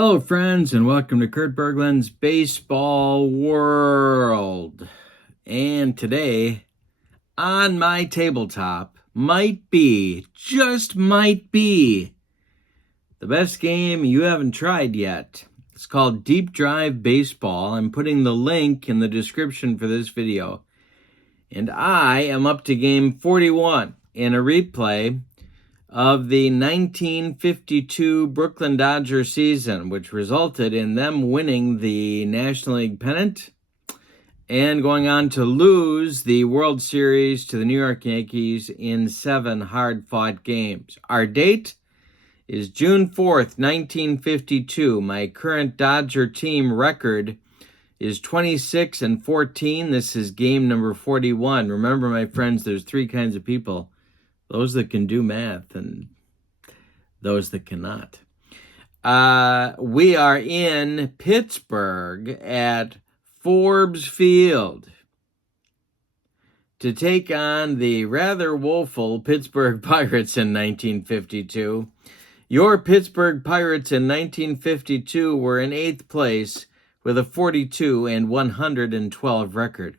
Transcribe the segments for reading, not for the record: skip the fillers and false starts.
Hello, friends, and welcome to Kurt Berglund's Baseball World. And today, on my tabletop, just might be, the best game you haven't tried yet. It's called Deep Drive Baseball. I'm putting the link in the description for this video. And I am up to game 41 in a replay of the 1952 Brooklyn Dodgers season, which resulted in them winning the National League pennant and going on to lose the World Series to the New York Yankees in 7 hard-fought games. Our date is June 4th, 1952. My current Dodger team record is 26-14. This is game number 41. Remember, my friends, there's 3 kinds of people: those that can do math and those that cannot. We are in Pittsburgh at Forbes Field to take on the rather woeful Pittsburgh Pirates in 1952. Your Pittsburgh Pirates in 1952 were in 8th place with a 42-112 record.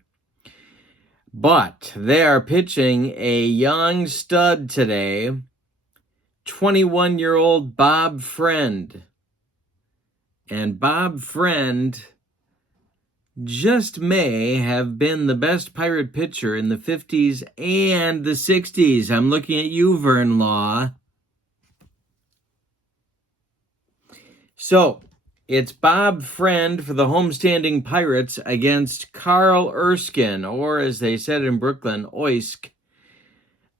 But they are pitching a young stud today, 21-year-old Bob Friend. And Bob Friend just may have been the best Pirate pitcher in the 50s and the 60s. I'm looking at you, Vern Law. So, it's Bob Friend for the homestanding Pirates against Carl Erskine, or as they said in Brooklyn, Oisk,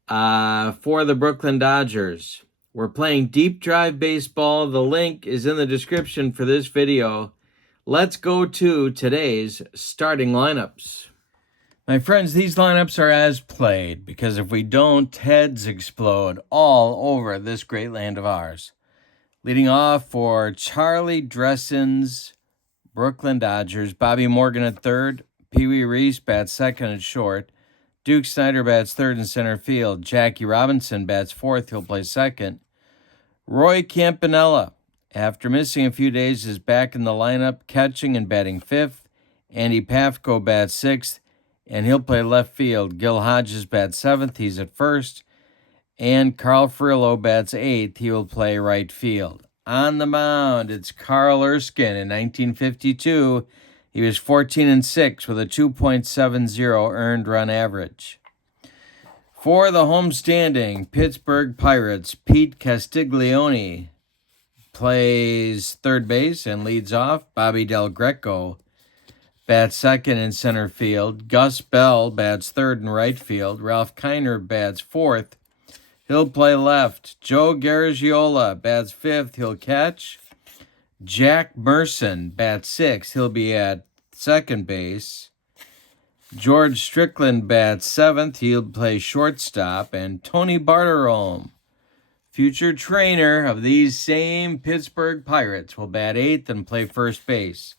for the Brooklyn Dodgers. We're playing Deep Drive Baseball. The link is in the description for this video. Let's go to today's starting lineups. My friends, these lineups are as played, because if we don't, heads explode all over this great land of ours. Leading off for Charlie Dressen's Brooklyn Dodgers, Bobby Morgan at third, Pee Wee Reese bats second at short, Duke Snider bats third in center field, Jackie Robinson bats fourth, he'll play second. Roy Campanella, after missing a few days, is back in the lineup, catching and batting fifth. Andy Pafko bats sixth, and he'll play left field. Gil Hodges bats seventh, he's at first. And Carl Furillo bats eighth. He will play right field. On the mound, it's Carl Erskine. In 1952, he was 14-6 with a 2.70 earned run average. For the homestanding Pittsburgh Pirates, Pete Castiglione plays third base and leads off. Bobby Del Greco bats second in center field. Gus Bell bats third in right field. Ralph Kiner bats fourth. He'll play left. Joe Garagiola bats fifth. He'll catch. Jack Merson bats sixth. He'll be at second base. George Strickland bats seventh. He'll play shortstop. And Tony Barterome, future trainer of these same Pittsburgh Pirates, will bat eighth and play first base.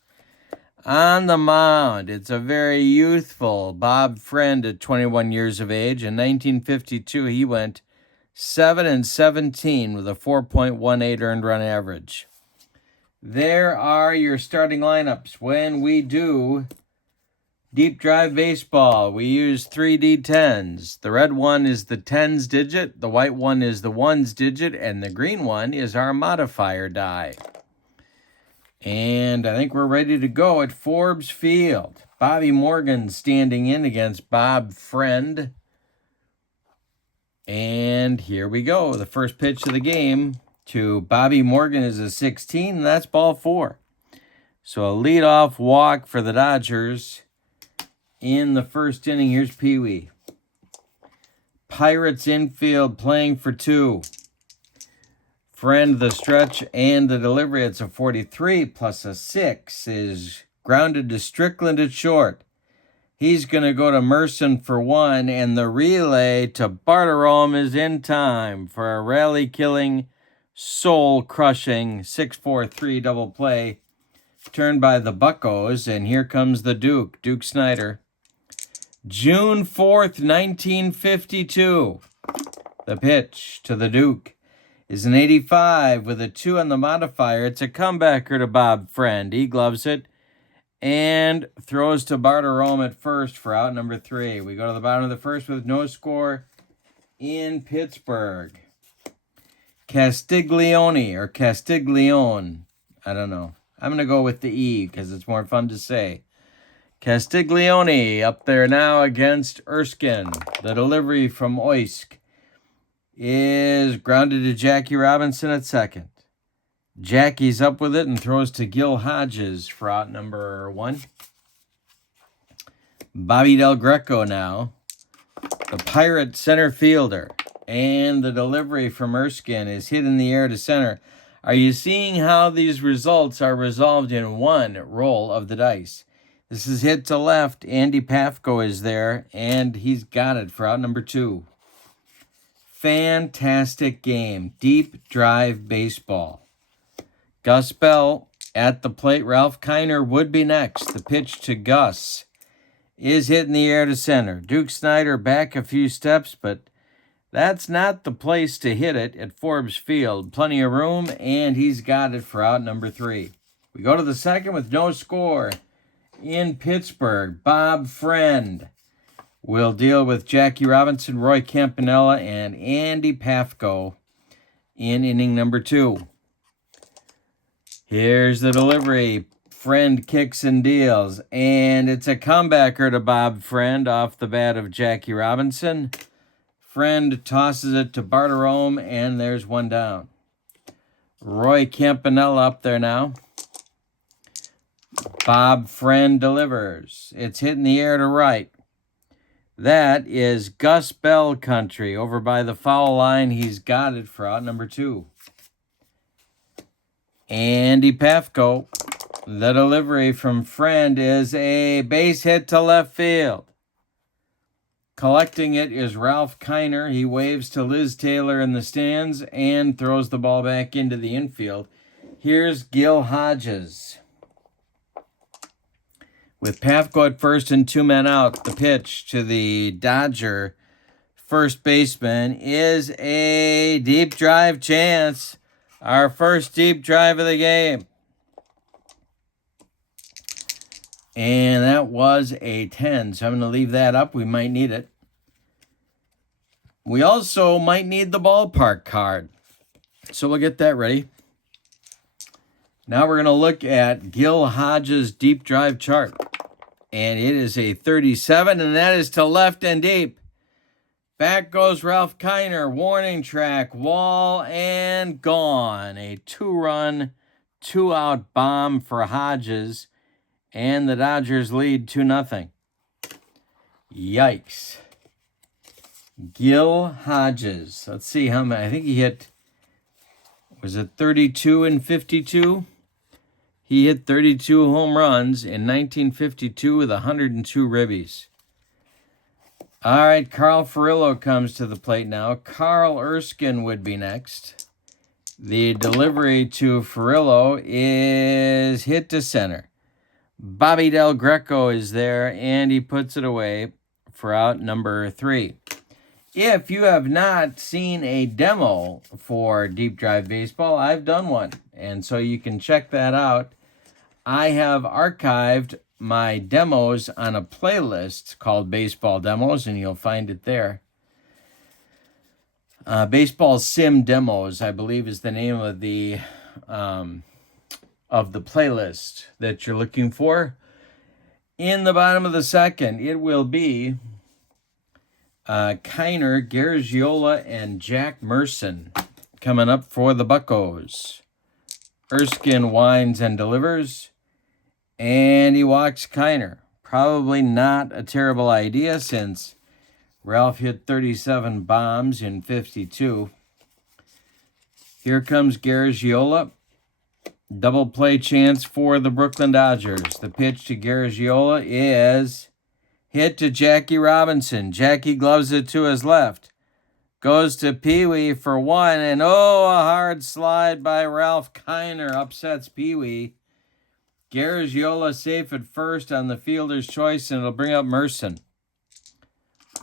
On the mound, it's a very youthful Bob Friend at 21 years of age. In 1952, he went 7-17 with a 4.18 earned run average. There are your starting lineups. When we do Deep Drive Baseball, we use 3D10s. The red one is the tens digit, the white one is the ones digit, and the green one is our modifier die. And I think we're ready to go at Forbes Field. Bobby Morgan standing in against Bob Friend. And here we go. The first pitch of the game to Bobby Morgan is a 16, and that's ball 4. So a leadoff walk for the Dodgers in the first inning. Here's Pee Wee. Pirates infield playing for 2. Friend, the stretch and the delivery. It's a 43 plus a 6 is grounded to Strickland at short. He's going to go to Merson for 1, and the relay to Barterome is in time for a rally-killing, soul-crushing 6-4-3 double play turned by the Buccos, and here comes the Duke Snider. June 4th, 1952. The pitch to the Duke is an 85 with a 2 on the modifier. It's a comebacker to Bob Friend. He gloves it and throws to Barterome at first for out number 3. We go to the bottom of the first with no score in Pittsburgh. Castiglione or Castiglione. I don't know. I'm going to go with the E because it's more fun to say. Castiglione up there now against Erskine. The delivery from Oysk is grounded to Jackie Robinson at second. Jackie's up with it and throws to Gil Hodges for out number 1. Bobby Del Greco now, the Pirate center fielder. And the delivery from Erskine is hit in the air to center. Are you seeing how these results are resolved in one roll of the dice? This is hit to left. Andy Pafko is there, and he's got it for out number 2. Fantastic game. Deep drive baseball. Gus Bell at the plate. Ralph Kiner would be next. The pitch to Gus is hit in the air to center. Duke Snyder back a few steps, but that's not the place to hit it at Forbes Field. Plenty of room, and he's got it for out number 3. We go to the second with no score in Pittsburgh. Bob Friend will deal with Jackie Robinson, Roy Campanella, and Andy Pafko in inning number 2. Here's the delivery. Friend kicks and deals, and it's a comebacker to Bob Friend off the bat of Jackie Robinson. Friend tosses it to Barterome, and there's one down. Roy Campanella up there now. Bob Friend delivers. It's hit in the air to right. That is Gus Bell country. Over by the foul line, he's got it for out number 2. Andy Pafko. The delivery from Friend is a base hit to left field. Collecting it is Ralph Kiner. He waves to Liz Taylor in the stands and throws the ball back into the infield. Here's Gil Hodges. With Pafko at first and 2 men out, the pitch to the Dodger first baseman is a deep drive chance. Our first deep drive of the game. And that was a 10, so I'm going to leave that up. We might need it. We also might need the ballpark card, so we'll get that ready. Now we're going to look at Gil Hodges' deep drive chart. And it is a 37, and that is to left and deep. Back goes Ralph Kiner. Warning track, wall, and gone. A 2-run, 2-out bomb for Hodges. And the Dodgers lead 2-0. Yikes. Gil Hodges. Let's see how many. I think he hit, was it 32 and 52? He hit 32 home runs in 1952 with 102 ribbies. All right, Carl Furillo comes to the plate now. Carl Erskine would be next. The delivery to Furillo is hit to center. Bobby Del Greco is there, and he puts it away for out number 3. If you have not seen a demo for Deep Drive Baseball, I've done one, and so you can check that out. I have archived my demos on a playlist called Baseball Demos, and you'll find it there. Baseball Sim Demos, I believe, is the name of the playlist that you're looking for. In the bottom of the second, it will be Kiner, Garagiola, and Jack Merson coming up for the Buccos. Erskine winds and delivers, and he walks Kiner. Probably not a terrible idea since Ralph hit 37 bombs in 52. Here comes Garagiola. Double play chance for the Brooklyn Dodgers. The pitch to Garagiola is hit to Jackie Robinson. Jackie gloves it to his left. Goes to Pee-wee for 1, and a hard slide by Ralph Kiner upsets Pee-wee. Garagiola safe at first on the fielder's choice, and it'll bring up Merson.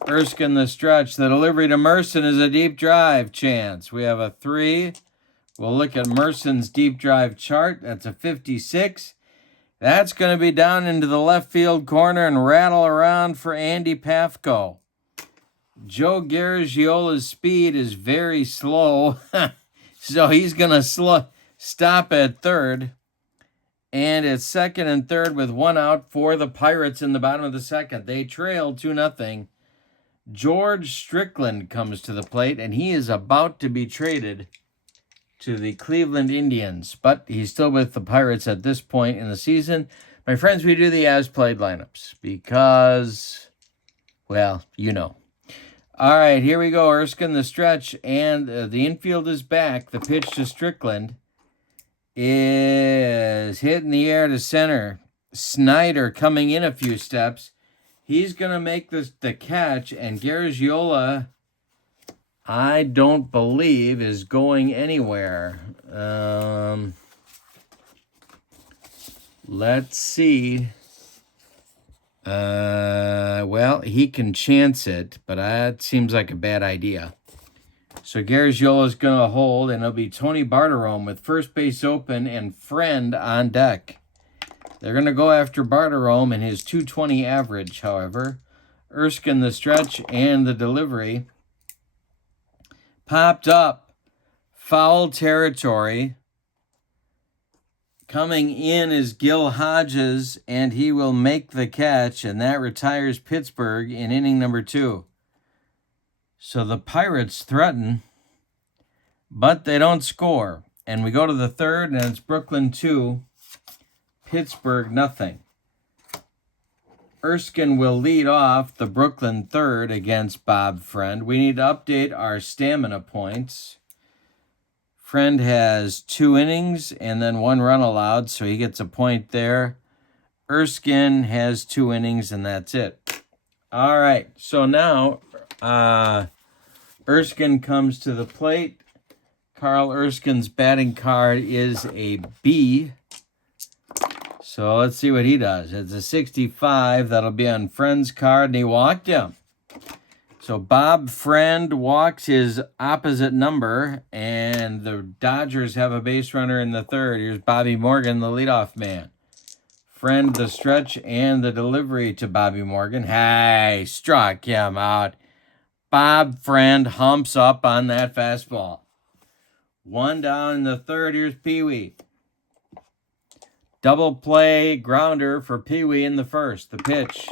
Erskine the stretch. The delivery to Merson is a deep drive chance. We have a 3. We'll look at Merson's deep drive chart. That's a 56. That's going to be down into the left field corner and rattle around for Andy Pafko. Joe Garagiola's speed is very slow, so he's going to stop at third. And it's second and third with 1 out for the Pirates in the bottom of the second. They trail 2-0. George Strickland comes to the plate, and he is about to be traded to the Cleveland Indians, but he's still with the Pirates at this point in the season. My friends, we do the as-played lineups because, well, you know. All right, here we go. Erskine the stretch, and the infield is back. The pitch to Strickland is hit in the air to center. Snyder coming in a few steps. He's going to make the catch, and Garagiola, I don't believe, is going anywhere. Let's see. Well, he can chance it, but that seems like a bad idea. So Garagiola is going to hold, and it'll be Tony Barterome with first base open and Friend on deck. They're going to go after Barterome and his .220 average, however. Erskine the stretch and the delivery. Popped up. Foul territory. Coming in is Gil Hodges, and he will make the catch, and that retires Pittsburgh in inning number 2. So the Pirates threaten, but they don't score. And we go to the third, and it's Brooklyn 2, Pittsburgh nothing. Erskine will lead off the Brooklyn third against Bob Friend. We need to update our stamina points. Friend has 2 innings and then 1 run allowed, so he gets a point there. Erskine has 2 innings, and that's it. All right, so now Erskine comes to the plate. Carl Erskine's batting card is a B. So let's see what he does. It's a 65. That'll be on Friend's card, and he walked him. So Bob Friend walks his opposite number, and the Dodgers have a base runner in the third. Here's Bobby Morgan, the leadoff man. Friend the stretch and the delivery to Bobby Morgan. Hey, struck him out. Bob Friend humps up on that fastball. 1 down in the third. Here's Pee Wee. Double play grounder for Pee Wee in the first. The pitch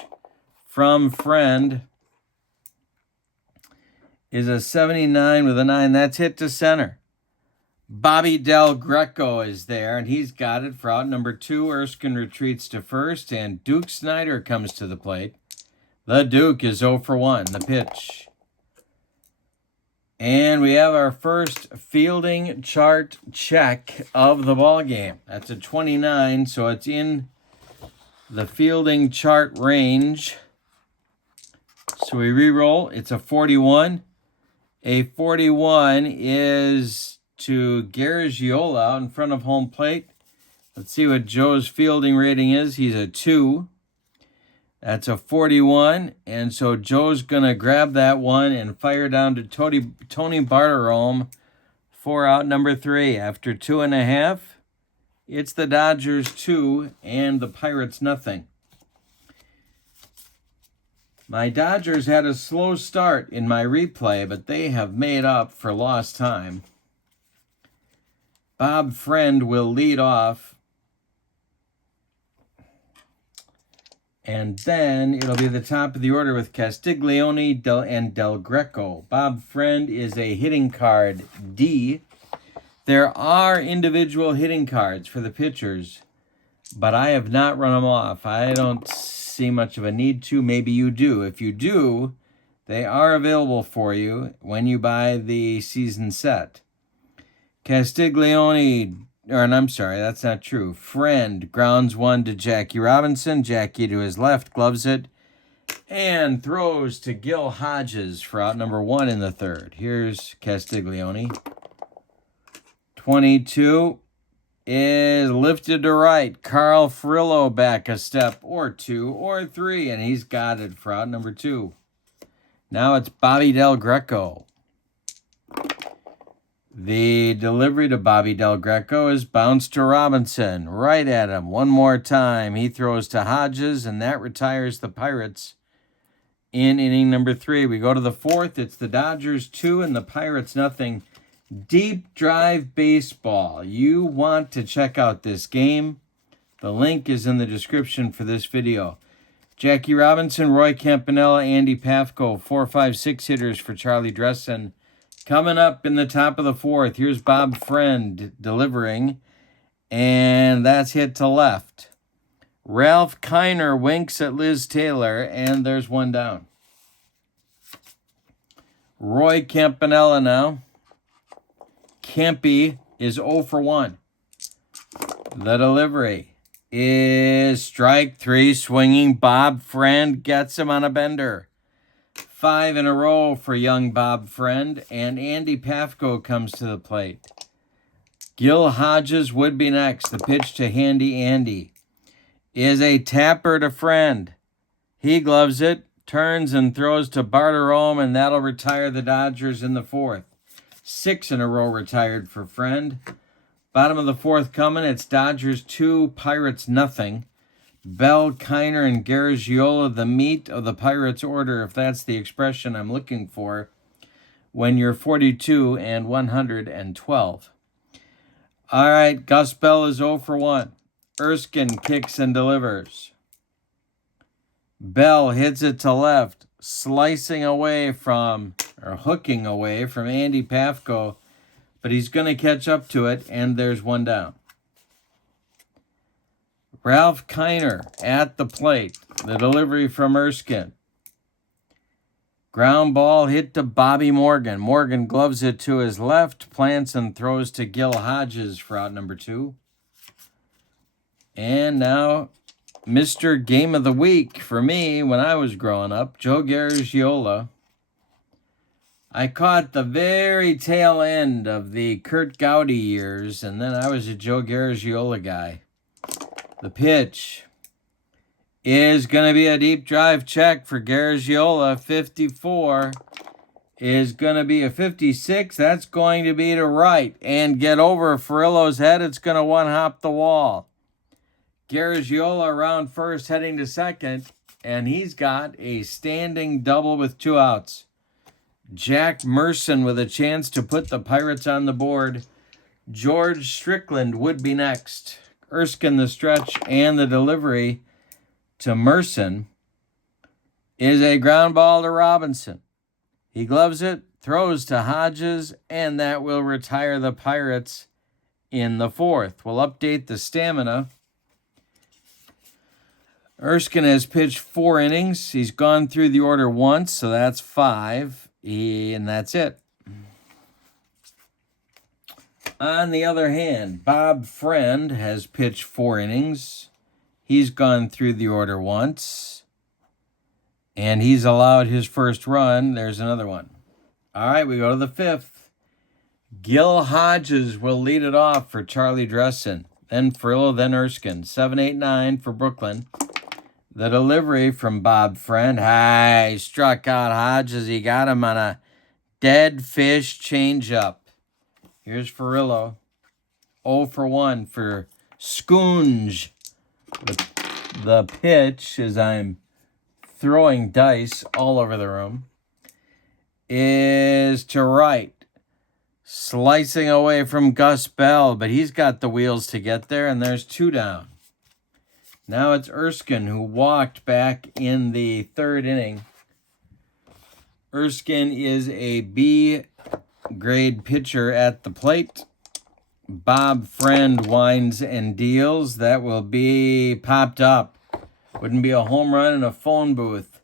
from Friend is a 79 with a 9. That's hit to center. Bobby Del Greco is there, and he's got it for out number 2. Erskine retreats to first, and Duke Snyder comes to the plate. The Duke is 0 for 1. The pitch. And we have our first fielding chart check of the ball game. That's a 29, so it's in the fielding chart range. So we re-roll. It's a 41. A 41 is to Garagiola out in front of home plate. Let's see what Joe's fielding rating is. He's a 2. That's a 41, and so Joe's going to grab that one and fire down to Tony Barterome for out number 3. After 2.5, it's the Dodgers 2 and the Pirates nothing. My Dodgers had a slow start in my replay, but they have made up for lost time. Bob Friend will lead off. And then it'll be the top of the order with Castiglione and Del Greco. Bob Friend is a hitting card D. There are individual hitting cards for the pitchers, but I have not run them off. I don't see much of a need to. Maybe you do. If you do, they are available for you when you buy the season set. Castiglione, I'm sorry, that's not true. Friend grounds 1 to Jackie Robinson. Jackie to his left, gloves it, and throws to Gil Hodges for out number 1 in the third. Here's Castiglione. 22 is lifted to right. Carl Frillo back a step or 2 or 3, and he's got it for out number 2. Now it's Bobby Del Greco. The delivery to Bobby Del Greco is bounced to Robinson. Right at him. One more time. He throws to Hodges, and that retires the Pirates in inning number 3. We go to the 4th. It's the Dodgers 2 and the Pirates nothing. Deep drive baseball. You want to check out this game. The link is in the description for this video. Jackie Robinson, Roy Campanella, Andy Pafko, 4, 5, 6 hitters for Charlie Dressen. Coming up in the top of the 4th, here's Bob Friend delivering, and that's hit to left. Ralph Kiner winks at Liz Taylor, and there's one down. Roy Campanella now. Campy is 0 for 1. The delivery is strike 3, swinging. Bob Friend gets him on a bender. 5 in a row for young Bob Friend, and Andy Pafko comes to the plate. Gil Hodges would be next. The pitch to Handy Andy is a tapper to Friend. He gloves it, turns and throws to Barterome, and that'll retire the Dodgers in the 4th. 6 in a row retired for Friend. Bottom of the 4th coming. It's Dodgers 2, Pirates nothing. Bell, Kiner, and Garagiola, the meat of the Pirates order, if that's the expression I'm looking for, when you're 42 and 112. All right, Gus Bell is 0 for 1. Erskine kicks and delivers. Bell hits it to left, slicing away from, or hooking away from Andy Pafko, but he's going to catch up to it, and there's one down. Ralph Kiner at the plate. The delivery from Erskine. Ground ball hit to Bobby Morgan. Morgan gloves it to his left, plants and throws to Gil Hodges for out number 2. And now, Mr. Game of the Week for me when I was growing up, Joe Garagiola. I caught the very tail end of the Kurt Gowdy years, and then I was a Joe Garagiola guy. The pitch is going to be a deep drive check for Garagiola. 54 is going to be a 56. That's going to be to right and get over Furillo's head. It's going to one-hop the wall. Garagiola around first, heading to second, and he's got a standing double with 2 outs. Jack Merson with a chance to put the Pirates on the board. George Strickland would be next. Erskine the stretch, and the delivery to Merson is a ground ball to Robinson. He gloves it, throws to Hodges, and that will retire the Pirates in the 4th. We'll update the stamina. Erskine has pitched 4 innings. He's gone through the order once, so that's 5, and that's it. On the other hand, Bob Friend has pitched 4 innings. He's gone through the order once, and he's allowed his first run. There's another one. All right, we go to the 5th. Gil Hodges will lead it off for Charlie Dressen. Then Furillo, then Erskine. 7, 8, 9 for Brooklyn. The delivery from Bob Friend. He struck out Hodges. He got him on a dead fish changeup. Here's Furillo. 0 for 1 for Schoonge. The pitch, as I'm throwing dice all over the room, is to right. Slicing away from Gus Bell, but he's got the wheels to get there, and there's 2 down. Now it's Erskine, who walked back in the 3rd inning. Erskine is a B-grade pitcher at the plate. Bob Friend winds and deals. That will be popped up. Wouldn't be a home run in a phone booth.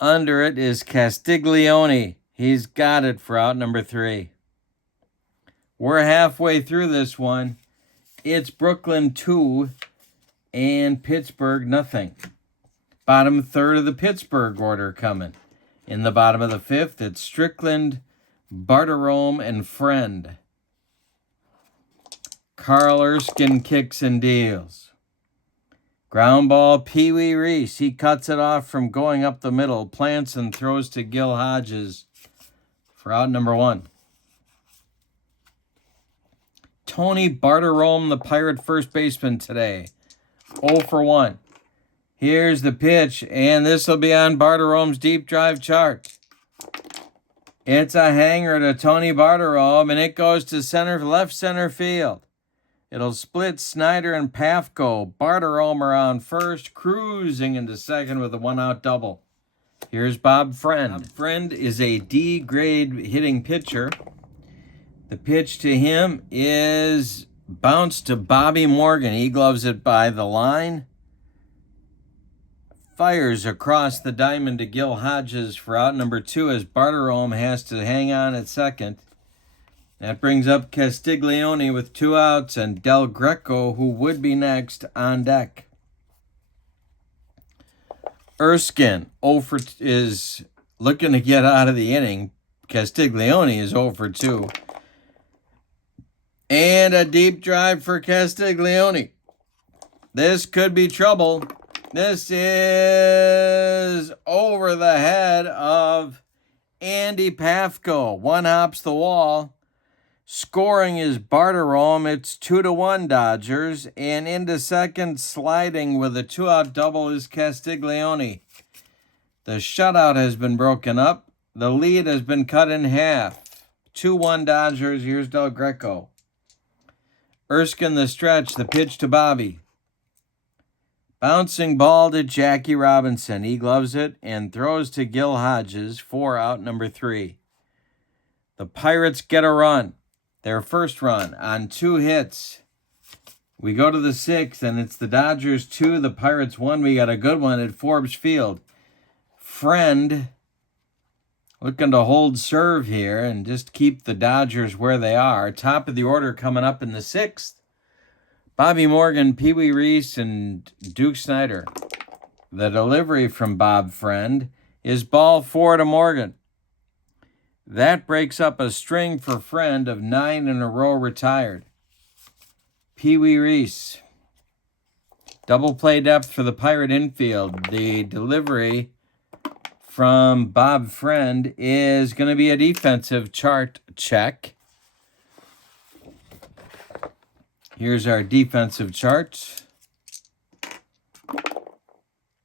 Under it is Castiglione. He's got it for out number 3. We're halfway through this one. It's Brooklyn 2 and Pittsburgh nothing. Bottom 3rd of the Pittsburgh order coming. In the bottom of the 5th, it's Strickland, Barterome, and Friend. Carl Erskine kicks and deals. Ground ball, Pee Wee Reese. He cuts it off from going up the middle. Plants and throws to Gil Hodges for out number 1. Tony Barterome, the Pirate first baseman today. 0 for 1. Here's the pitch, and this will be on Barterome's deep drive chart. It's a hanger to Tony Barterome, and it goes to left center field. It'll split Snyder and Pafko. Barterome around first, cruising into second with a 1-out double. Here's Bob Friend. Bob Friend is a D-grade hitting pitcher. The pitch to him is bounced to Bobby Morgan. He gloves it by the line. Fires across the diamond to Gil Hodges for out number 2 as Barterome has to hang on at second. That brings up Castiglione with 2 outs and Del Greco, who would be next, on deck. Erskine is looking to get out of the inning. Castiglione is 0 for 2. And a deep drive for Castiglione. This could be trouble. This is over the head of Andy Pafko. 1 hops the wall. Scoring is Barterome. It's 2-1 Dodgers. And into second, sliding with a 2-out double, is Castiglione. The shutout has been broken up. The lead has been cut in half. 2-1 Dodgers. Here's Del Greco. Erskine the stretch. The pitch to Bobby. Bouncing ball to Jackie Robinson. He gloves it and throws to Gil Hodges for out number 3. The Pirates get a run. Their first run on 2 hits. We go to the 6th, and it's the Dodgers 2, the Pirates 1. We got a good one at Forbes Field. Friend looking to hold serve here and just keep the Dodgers where they are. Top of the order coming up in the 6th. Bobby Morgan, Pee Wee Reese, and Duke Snyder. The delivery from Bob Friend is ball 4 to Morgan. That breaks up a string for Friend of 9 in a row retired. Pee Wee Reese. Double play depth for the Pirate infield. The delivery from Bob Friend is going to be a defensive chart check. Here's our defensive chart.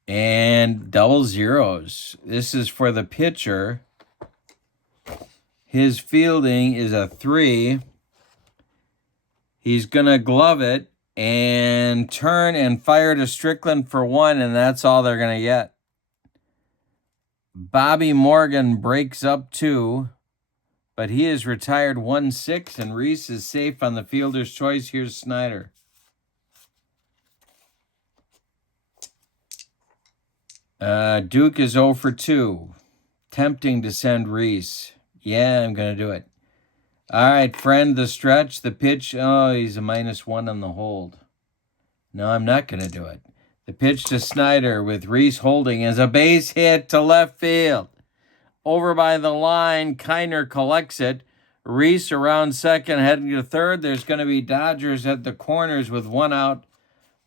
And double zeros. This is for the pitcher. His fielding is a 3. He's going to glove it and turn and fire to Strickland for 1, and that's all they're going to get. Bobby Morgan breaks up 2. But he is retired 1-6, and Reese is safe on the fielder's choice. Here's Snyder. Duke is 0 for 2. Tempting to send Reese. Yeah, I'm going to do it. All right, Friend, the stretch, the pitch. Oh, he's a -1 on the hold. No, I'm not going to do it. The pitch to Snyder with Reese holding is a base hit to left field. Over by the line, Kiner collects it. Reese around second, heading to third. There's going to be Dodgers at the corners with 1 out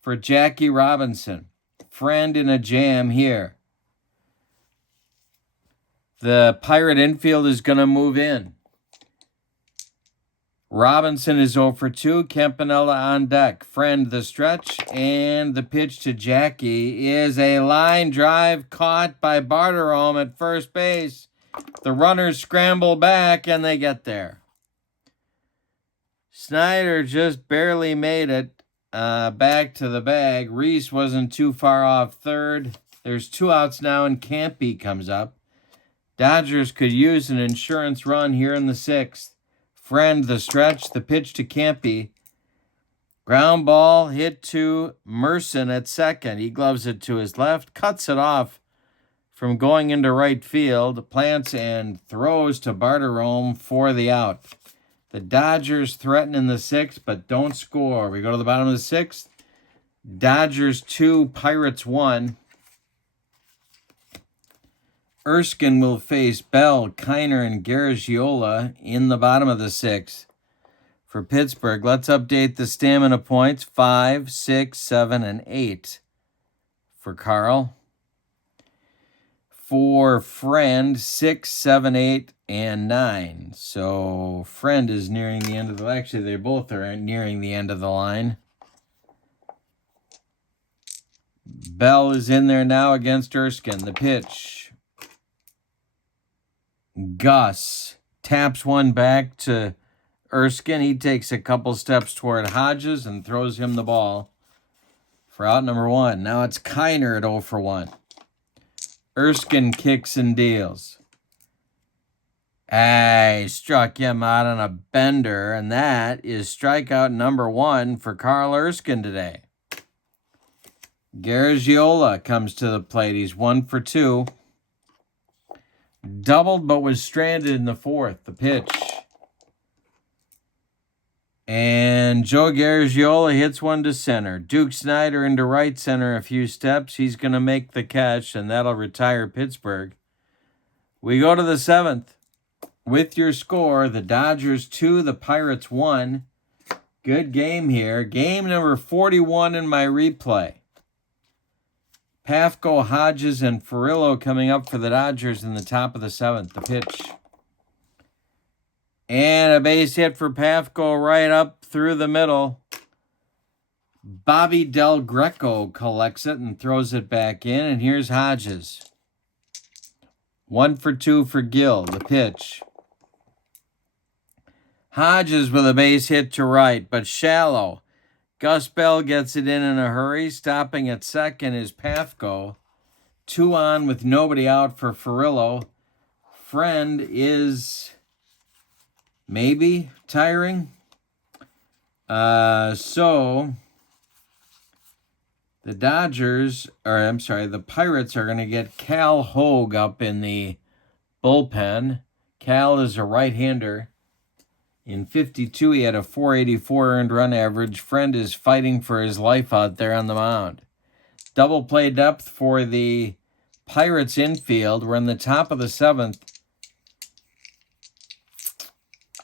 for Jackie Robinson. Friend in a jam here. The Pirate infield is going to move in. Robinson is 0 for 2. Campanella on deck. Friend the stretch, and the pitch to Jackie is a line drive caught by Barterome at first base. The runners scramble back, and they get there. Snyder just barely made it back to the bag. Reese wasn't too far off third. There's 2 outs now, and Campy comes up. Dodgers could use an insurance run here in the 6th. Friend the stretch, the pitch to Campy. Ground ball hit to Merson at second. He gloves it to his left, cuts it off from going into right field, plants and throws to Barterome for the out. The Dodgers threaten in the 6th, but don't score. We go to the bottom of the 6th. Dodgers 2, Pirates 1. Erskine will face Bell, Kiner, and Garagiola in the bottom of the 6th. For Pittsburgh, let's update the stamina points. 5, 6, 7, and 8. for Carl. For Friend, 6, 7, 8, and 9. So Friend is nearing the end of the... Actually, they both are nearing the end of the line. Bell is in there now against Erskine. The pitch. Gus taps one back to Erskine. He takes a couple steps toward Hodges and throws him the ball for out number 1. Now it's Kiner at 0 for 1. Erskine kicks and deals. He struck him out on a bender, and that is strikeout number 1 for Carl Erskine today. Garagiola comes to the plate. He's 1 for 2. Doubled but was stranded in the 4th. The pitch. And Joe Garagiola hits one to center. Duke Snyder into right center a few steps. He's going to make the catch, and that'll retire Pittsburgh. We go to the 7th. With your score, the Dodgers 2, the Pirates 1. Good game here. Game number 41 in my replay. Pafko, Hodges, and Furillo coming up for the Dodgers in the top of the 7th. The pitch. And a base hit for Pafko right up through the middle. Bobby Del Greco collects it and throws it back in. And here's Hodges. 1 for 2 for Gill. The pitch. Hodges with a base hit to right, but shallow. Gus Bell gets it in a hurry. Stopping at second is Pafko. 2 on with nobody out for Furillo. Friend is maybe tiring. So the the Pirates are going to get Cal Hogue up in the bullpen. Cal is a right-hander. In 52, he had a 484 earned run average. Friend is fighting for his life out there on the mound. Double play depth for the Pirates infield. We're in the top of the 7th.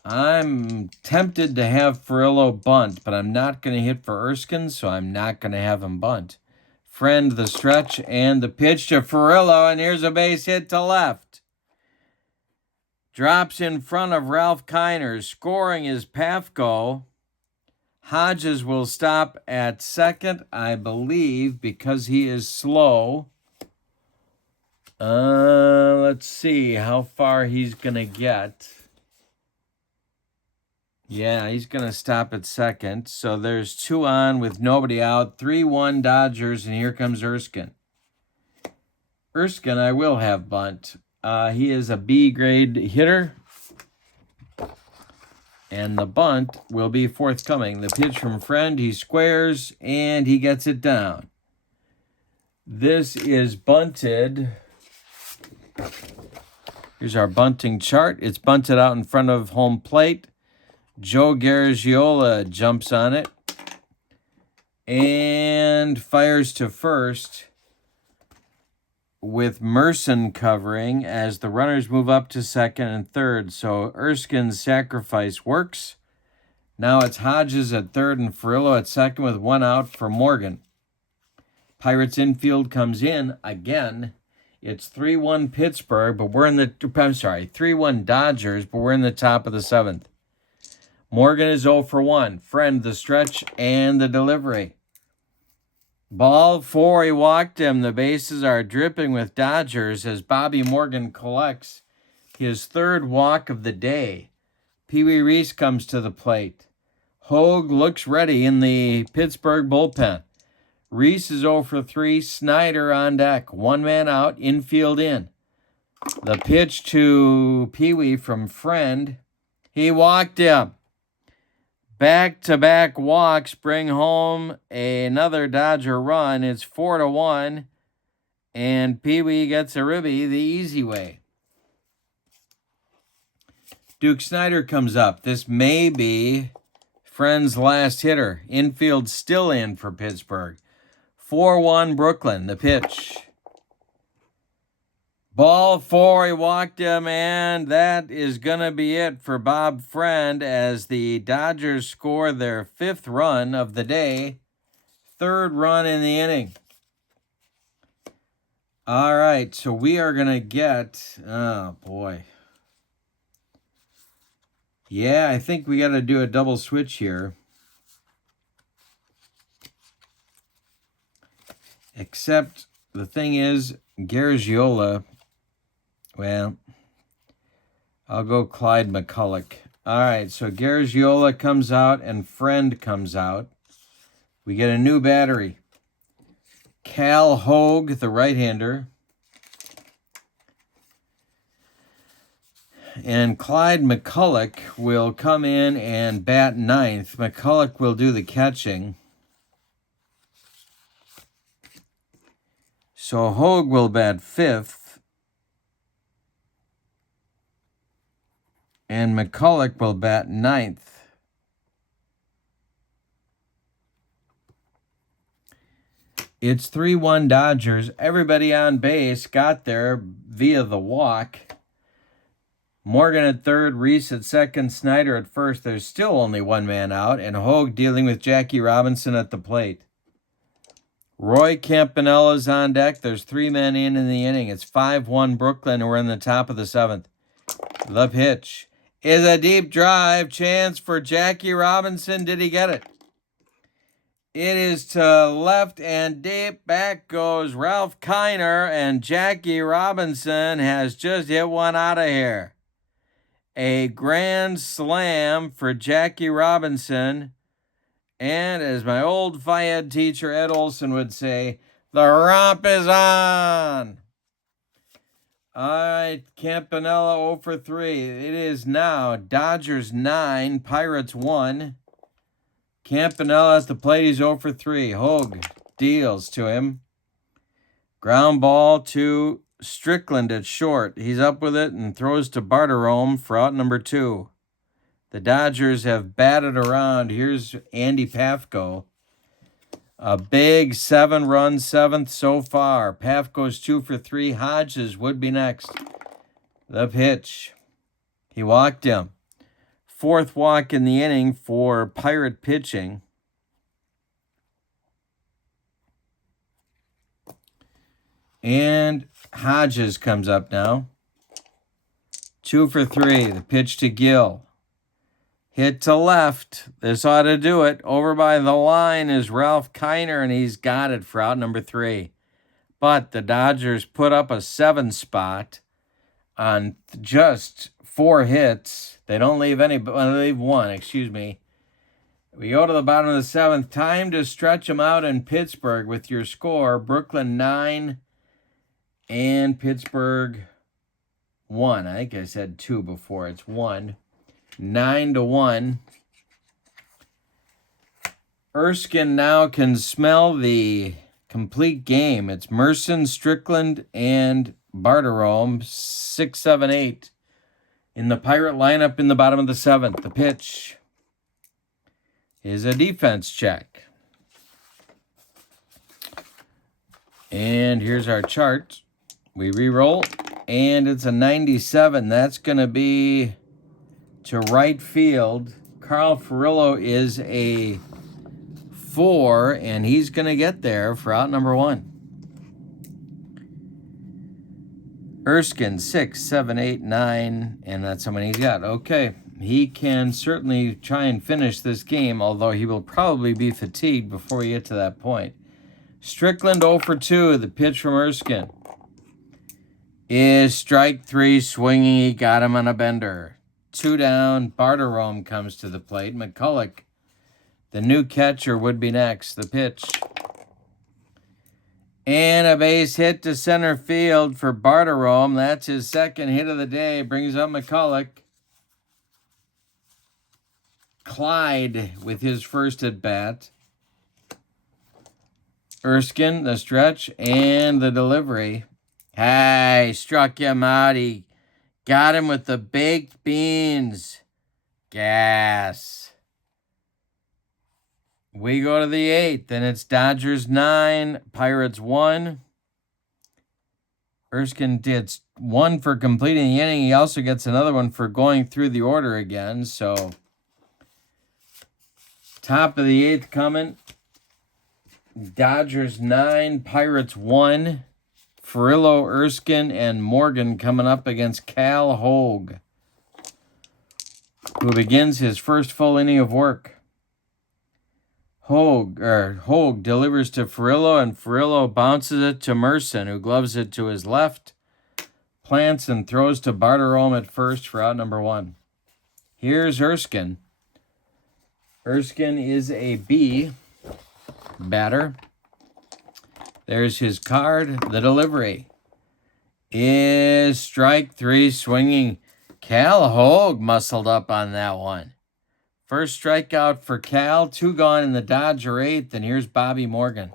I'm tempted to have Furillo bunt, but I'm not going to hit for Erskine, so I'm not going to have him bunt. Friend, the stretch, and the pitch to Furillo, and here's a base hit to left. Drops in front of Ralph Kiner. Scoring is Pafko. Hodges will stop at second, I believe, because he is slow. Let's see how far he's going to get. Yeah, he's going to stop at second. So there's 2 on with nobody out. 3-1 Dodgers, and here comes Erskine. Erskine, I will have bunt. He is a B-grade hitter. And the bunt will be forthcoming. The pitch from Friend, he squares, and he gets it down. This is bunted. Here's our bunting chart. It's bunted out in front of home plate. Joe Garagiola jumps on it and fires to first with Merson covering as the runners move up to second and third. So Erskine's sacrifice works. Now it's Hodges at third and Furillo at second with 1 out for Morgan. Pirates infield comes in again. It's 3-1 Pittsburgh, but we're in the... 3-1 Dodgers, but we're in the top of the 7th. Morgan is 0 for 1. Friend, the stretch, and the delivery. Ball 4, he walked him. The bases are dripping with Dodgers as Bobby Morgan collects his 3rd walk of the day. Pee Wee Reese comes to the plate. Hogue looks ready in the Pittsburgh bullpen. Reese is 0 for 3. Snyder on deck. 1 man out, infield in. The pitch to Pee Wee from Friend. He walked him. Back-to-back walks bring home another Dodger run. It's 4-1, and Pee Wee gets a ribby the easy way. Duke Snyder comes up. This may be Friend's last hitter. Infield still in for Pittsburgh. 4-1 Brooklyn. The pitch. Ball 4, he walked him, and that is going to be it for Bob Friend as the Dodgers score their 5th run of the day, 3rd run in the inning. All right, so we are going to get, oh boy. Yeah, I think we got to do a double switch here. Except the thing is, Garagiola, well, I'll go Clyde McCulloch. All right, so Garagiola comes out and Friend comes out. We get a new battery. Cal Hogue, the right-hander. And Clyde McCulloch will come in and bat ninth. McCulloch will do the catching. So Hogue will bat fifth. And McCulloch will bat ninth. It's 3-1 Dodgers. Everybody on base got there via the walk. Morgan at third, Reese at second, Snyder at first. There's still only one man out, and Hogue dealing with Jackie Robinson at the plate. Roy Campanella's on deck. There's 3 men in the inning. It's 5-1 Brooklyn, and we're in the top of the 7th. The pitch is a deep drive. Chance for Jackie Robinson. Did he get it? It is to left and deep. Back goes Ralph Kiner, and Jackie Robinson has just hit one out of here. A grand slam for Jackie Robinson. And as my old Phi Ed teacher Ed Olson would say, the romp is on. All right, Campanella 0 for 3. It is now Dodgers 9, Pirates 1. Campanella at the plate, he's 0 for 3. Hogue deals to him. Ground ball to Strickland at short. He's up with it and throws to Barterome for out number 2. The Dodgers have batted around. Here's Andy Pafko. A big 7-run 7th so far. Pafko's 2 for 3. Hodges would be next. The pitch. He walked him. 4th walk in the inning for Pirate pitching. And Hodges comes up now. 2 for 3. The pitch to Gill. Hit to left. This ought to do it. Over by the line is Ralph Kiner, and he's got it for out number 3. But the Dodgers put up a 7 spot on just 4 hits. They don't leave any, well, they leave 1, excuse me. We go to the bottom of the 7th. Time to stretch them out in Pittsburgh with your score. Brooklyn 9 and Pittsburgh 1. I think I said 2 before. It's 1. 9-1. Erskine now can smell the complete game. It's Merson, Strickland, and Barterome. 6, 7, 8 in the Pirate lineup in the bottom of the 7th. The pitch is a defense check. And here's our chart. We re-roll, and it's a 97. That's going to be to right field. Carl Furillo is a 4, and he's going to get there for out number 1. Erskine, 6, 7, 8, 9, and that's how many he's got. Okay, he can certainly try and finish this game, although he will probably be fatigued before we get to that point. Strickland 0 for 2, the pitch from Erskine is strike 3, swinging. He got him on a bender. 2 down. Barterome comes to the plate. McCulloch, the new catcher, would be next. The pitch. And a base hit to center field for Barterome. That's his 2nd hit of the day. Brings up McCulloch. Clyde with his first at bat. Erskine, the stretch, and the delivery. Hey, struck him out. He got him with the baked beans. Gas. We go to the 8th, and it's Dodgers 9, Pirates 1. Erskine did 1 for completing the inning. He also gets another one for going through the order again. So, top of the 8th coming. Dodgers 9, Pirates 1. Furillo, Erskine, and Morgan coming up against Cal Hogue, who begins his first full inning of work. Hogue delivers to Furillo, and Furillo bounces it to Merson, who gloves it to his left, plants and throws to Barterome at first for out number 1. Here's Erskine. Erskine is a B batter. There's his card. The delivery is strike 3, swinging. Cal Hogue muscled up on that one. First strikeout for Cal, 2 gone in the Dodger 8th, and here's Bobby Morgan.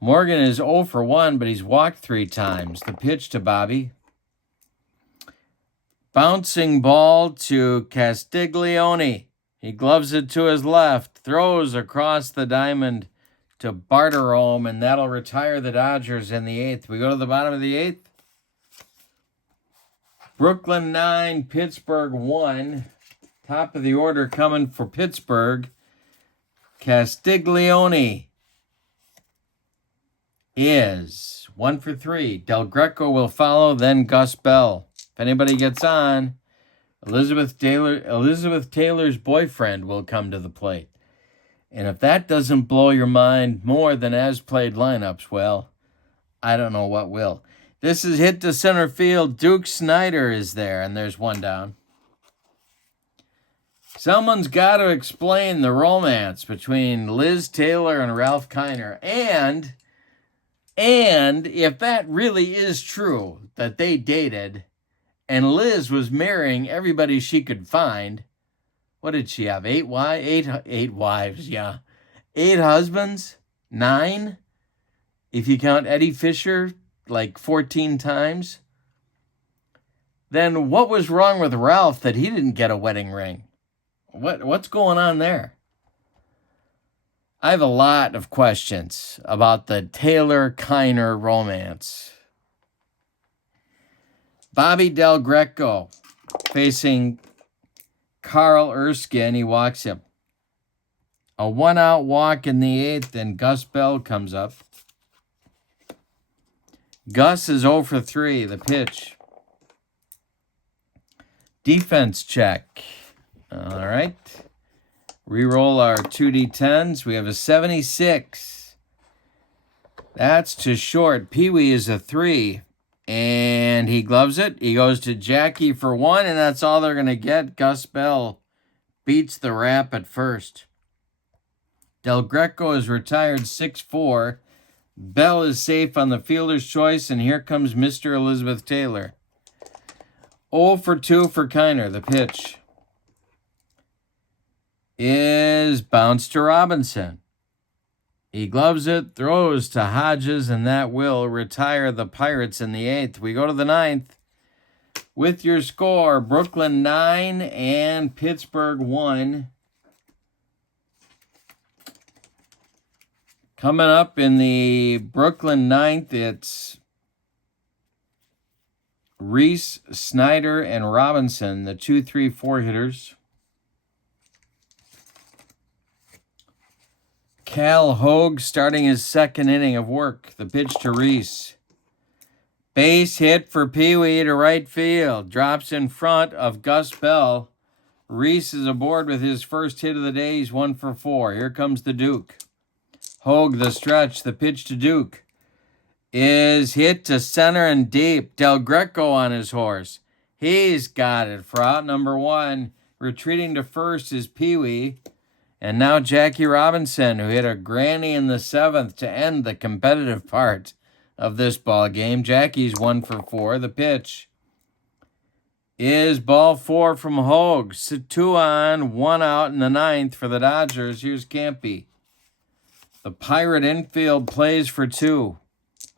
Morgan is 0 for 1, but he's walked 3 times. The pitch to Bobby. Bouncing ball to Castiglione. He gloves it to his left, throws across the diamond to Barterome, and that'll retire the Dodgers in the 8th. We go to the bottom of the 8th. Brooklyn 9, Pittsburgh 1. Top of the order coming for Pittsburgh. Castiglione is 1 for 3. Del Greco will follow, then Gus Bell. If anybody gets on, Elizabeth Taylor's boyfriend will come to the plate. And if that doesn't blow your mind more than as-played lineups, well, I don't know what will. This is hit to center field. Duke Snyder is there, and there's 1 down. Someone's got to explain the romance between Liz Taylor and Ralph Kiner. And if that really is true, that they dated, and Liz was marrying everybody she could find, what did she have? 8 wives, yeah. 8 husbands? 9? If you count Eddie Fisher, like 14 times? Then what was wrong with Ralph that he didn't get a wedding ring? What's going on there? I have a lot of questions about the Taylor-Kiner romance. Bobby Del Greco facing Carl Erskine. He walks him. A 1-out walk in the 8th, and Gus Bell comes up. Gus is 0 for 3. The pitch. Defense check. All right. Reroll our 2d10s. We have a 76. That's too short. Pee-wee is a 3. And he gloves it. He goes to Jackie for 1, and that's all they're going to get. Gus Bell beats the rap at first. Del Greco is retired 6-4. Bell is safe on the fielder's choice, and here comes Mr. Elizabeth Taylor. 0 for 2 for Kiner. The pitch is bounced to Robinson. He gloves it, throws to Hodges, and that will retire the Pirates in the 8th. We go to the 9th. With your score, Brooklyn 9 and Pittsburgh 1. Coming up in the Brooklyn 9th, it's Reese, Snyder, and Robinson, the 2, 3, 4 hitters. Cal Hogue starting his 2nd inning of work. The pitch to Reese. Base hit for Pee-wee to right field. Drops in front of Gus Bell. Reese is aboard with his first hit of the day. He's 1 for 4. Here comes the Duke. Hogue the stretch. The pitch to Duke is hit to center and deep. Del Greco on his horse. He's got it for out number 1. Retreating to first is Pee-wee. And now Jackie Robinson, who hit a granny in the 7th to end the competitive part of this ball game. Jackie's 1 for 4. The pitch is ball 4 from Hogue. 2 on, 1 out in the 9th for the Dodgers. Here's Campy. The Pirate infield plays for 2.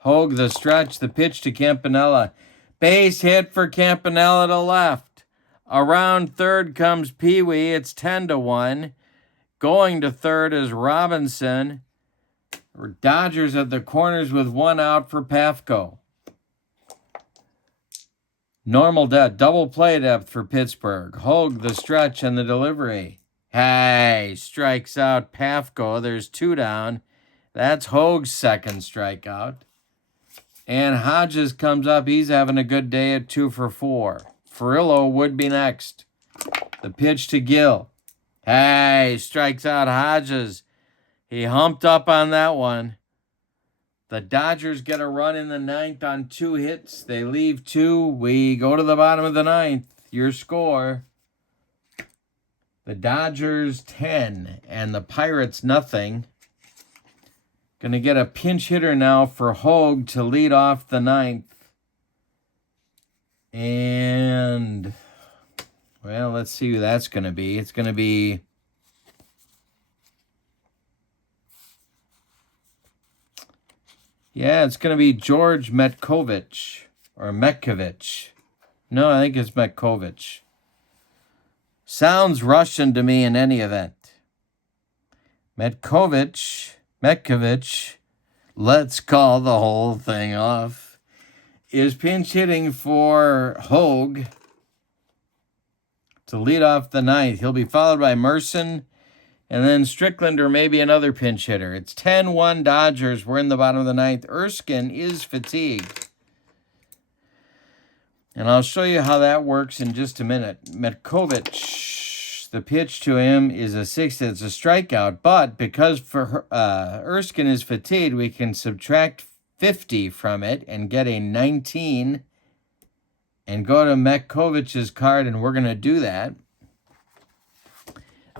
Hogue the stretch. The pitch to Campanella. Base hit for Campanella to left. Around third comes Pee-wee. It's 10-1. Going to third is Robinson. Dodgers at the corners with 1 out for Pafko. Normal depth, double play depth for Pittsburgh. Hogue the stretch and the delivery. Hey, strikes out Pafko. There's 2 down. That's Hogue's 2nd strikeout. And Hodges comes up. He's having a good day at 2 for 4. Furillo would be next. The pitch to Gill. Hey, strikes out Hodges. He humped up on that one. The Dodgers get a run in the 9th on 2 hits. They leave 2. We go to the bottom of the 9th. Your score. The Dodgers 10 and the Pirates nothing. Going to get a pinch hitter now for Hogue to lead off the 9th. And, well, let's see who that's going to be. It's going to be it's going to be George Metkovich or Metkovich. No, I think it's Metkovich. Sounds Russian to me in any event. Metkovich, let's call the whole thing off, is pinch hitting for Hogue to lead off the 9th. He'll be followed by Merson and then Strickland or maybe another pinch hitter. It's 10-1 Dodgers. We're in the bottom of the 9th. Erskine is fatigued. And I'll show you how that works in just a minute. Metkovich, the pitch to him is a 6. It's a strikeout. But because Erskine is fatigued, we can subtract 50 from it and get a 19 and go to Metkovich's card, and we're going to do that.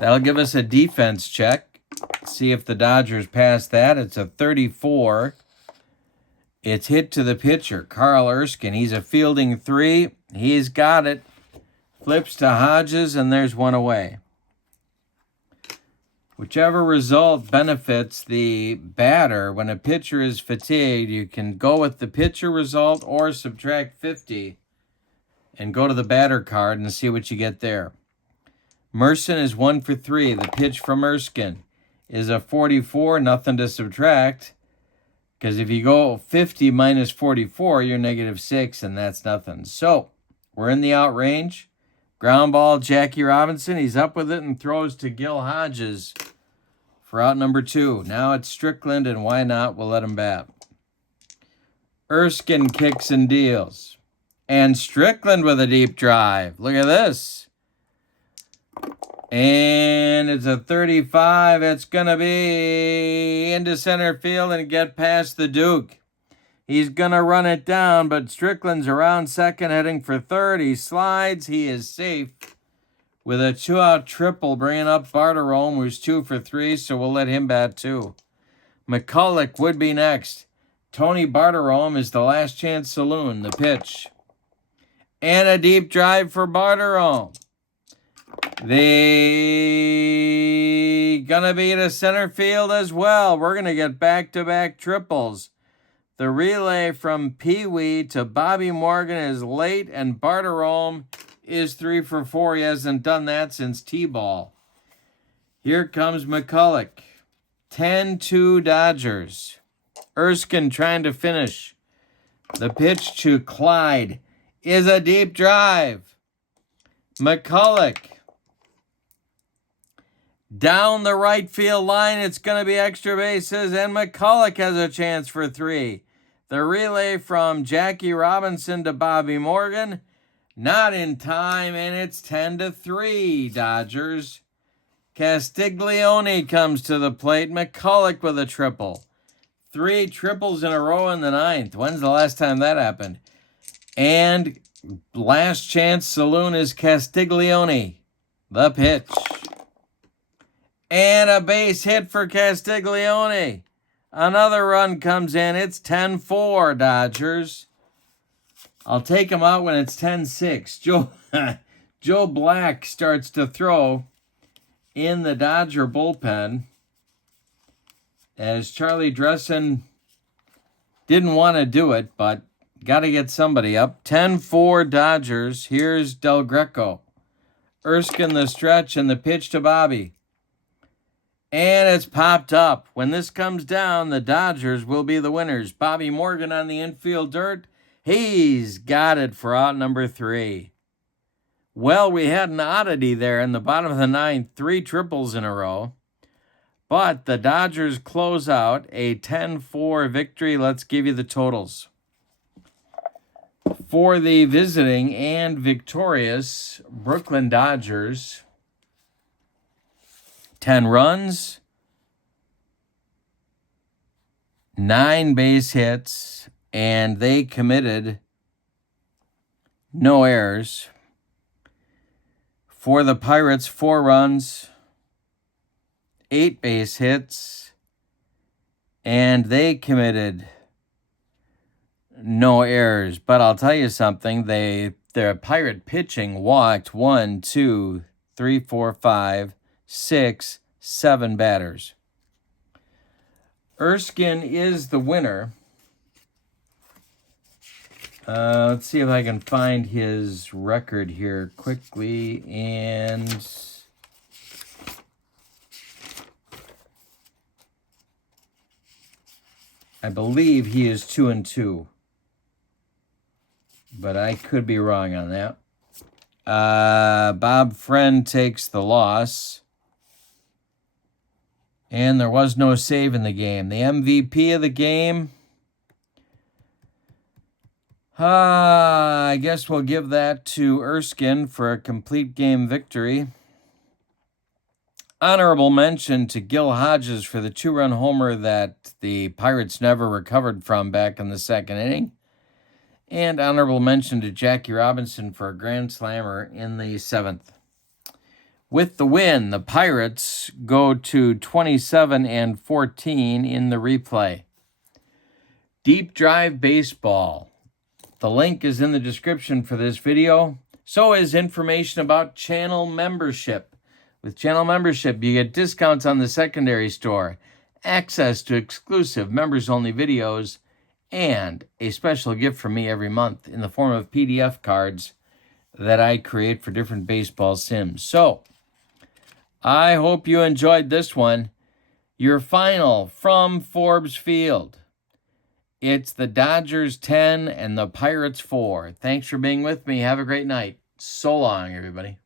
That'll give us a defense check. See if the Dodgers pass that. It's a 34. It's hit to the pitcher, Carl Erskine. He's a fielding 3. He's got it. Flips to Hodges, and there's one away. Whichever result benefits the batter, when a pitcher is fatigued, you can go with the pitcher result or subtract 50 and go to the batter card and see what you get there. Merson is 1 for 3. The pitch from Erskine is a 44, nothing to subtract. Because if you go 50 minus 44, you're -6, and that's nothing. So, we're in the out range. Ground ball, Jackie Robinson. He's up with it and throws to Gil Hodges for out number 2. Now it's Strickland, and why not? We'll let him bat. Erskine kicks and deals. And Strickland with a deep drive. Look at this. And it's a 35. It's going to be into center field and get past the Duke. He's going to run it down, but Strickland's around second, heading for third. He slides. He is safe with a 2-out triple, bringing up Barterome, who's 2 for 3, so we'll let him bat too. McCulloch would be next. Tony Barterome is the last chance saloon. The pitch. And a deep drive for Barterome. They gonna be to center field as well. We're gonna get back-to-back triples. The relay from Pee Wee to Bobby Morgan is late, and Barterome is 3 for 4. He hasn't done that since T-ball. Here comes McCulloch. 10-2 Dodgers. Erskine trying to finish. The pitch to Clyde is a deep drive. McCulloch. Down the right field line, it's going to be extra bases, and McCulloch has a chance for 3. The relay from Jackie Robinson to Bobby Morgan, not in time, and it's 10-3 Dodgers. Castiglione comes to the plate. McCulloch with a triple. 3 triples in a row in the 9th. When's the last time that happened? And last chance saloon is Castiglione. The pitch. And a base hit for Castiglione. Another run comes in. It's 10-4 Dodgers. I'll take him out when it's 10-6. Joe Black starts to throw in the Dodger bullpen as Charlie Dressen didn't want to do it, but got to get somebody up. 10-4 Dodgers. Here's Del Greco. Erskine the stretch and the pitch to Bobby. And it's popped up. When this comes down, the Dodgers will be the winners. Bobby Morgan on the infield dirt. He's got it for out number 3. Well, we had an oddity there in the bottom of the 9th. 3 triples in a row. But the Dodgers close out a 10-4 victory. Let's give you the totals. For the visiting and victorious Brooklyn Dodgers, 10 runs, 9 base hits, and they committed no errors. For the Pirates, 4 runs, 8 base hits, and they committed no errors. But I'll tell you something, their Pirate pitching walked 1, 2, 3, 4, 5, 6, 7 batters. Erskine is the winner. Let's see if I can find his record here quickly. And I believe he is 2-2. But I could be wrong on that. Bob Friend takes the loss. And there was no save in the game. The MVP of the game, I guess we'll give that to Erskine for a complete game victory. Honorable mention to Gil Hodges for the 2-run homer that the Pirates never recovered from back in the second inning. And honorable mention to Jackie Robinson for a grand slammer in the 7th. With the win, the Pirates go to 27-14 in the replay. Deep Drive Baseball. The link is in the description for this video. So is information about channel membership. With channel membership, you get discounts on the secondary store, access to exclusive members-only videos, and a special gift from me every month in the form of PDF cards that I create for different baseball sims. So, I hope you enjoyed this one. Your final from Forbes Field. It's the Dodgers 10 and the Pirates 4. Thanks for being with me. Have a great night. So long, everybody.